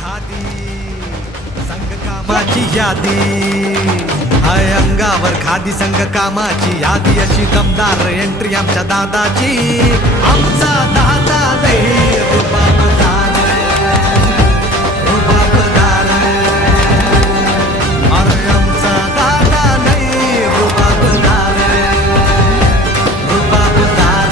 खादी संग कामाची यादी हाय अंगावर खादी संग कामाची यादी अशी दमदार एंट्री आमच्या दादाची आमचा दादा लई रुबाबदार रुबाबदार अरे आमचा दादा लई रुबाबदार रुबाबदार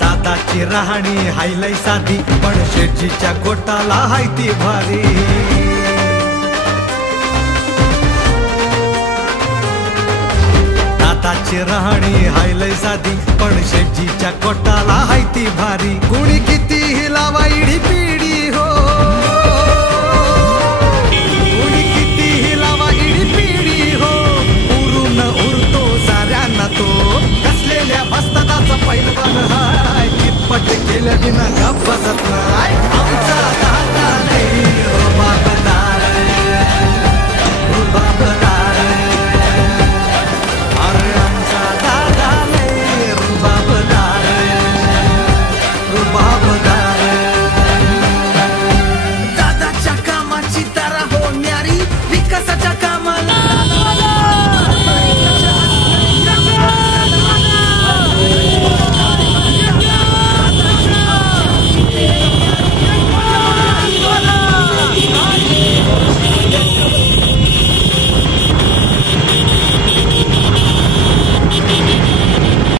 दादाची राहणी हायलाई साधी पण शेठजीच्या कोटाला हाय ती भारी दादाची राहणी हायलाई साधी पण शेठजीच्या कोटाला हाय ती भारी कुणी किती हिलावा इडी पीडी